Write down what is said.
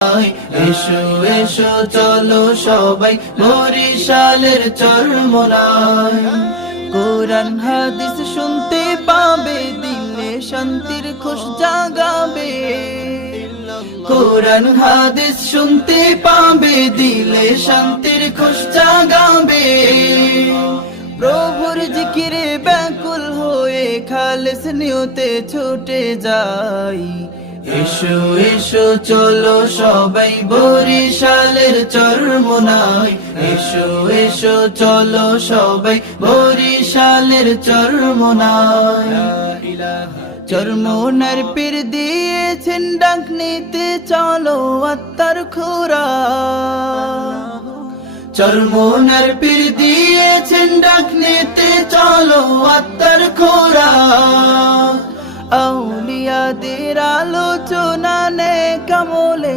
এসো এসো চলো সবাই বরিশালের চরমোনাই। কোরআন হাদিস শুনতে পাবে, দিলে শান্তির খুশ জাগাবে। কোরআন হাদিস শুনতে পাবে, দিলে শান্তির খুশ জাগাবে। প্রভুর জিকিরে ব্যাকুল হয়ে খালেস নিয়তে ছুটে যাই। এসো এসো চলো সবাই বরিশালের চরমোনাই। এসো এসো চলো সবাই বরিশালের চরমোনাই। চরমোনার পীর দিয়েছেন ডাক নিতে চলো আত্মার খোরা। চরমোনার পীর দিয়েছেন ডাক নিতে চলো আত্মার খোরা। আউলিয়াদের আলোচনা নে কামলে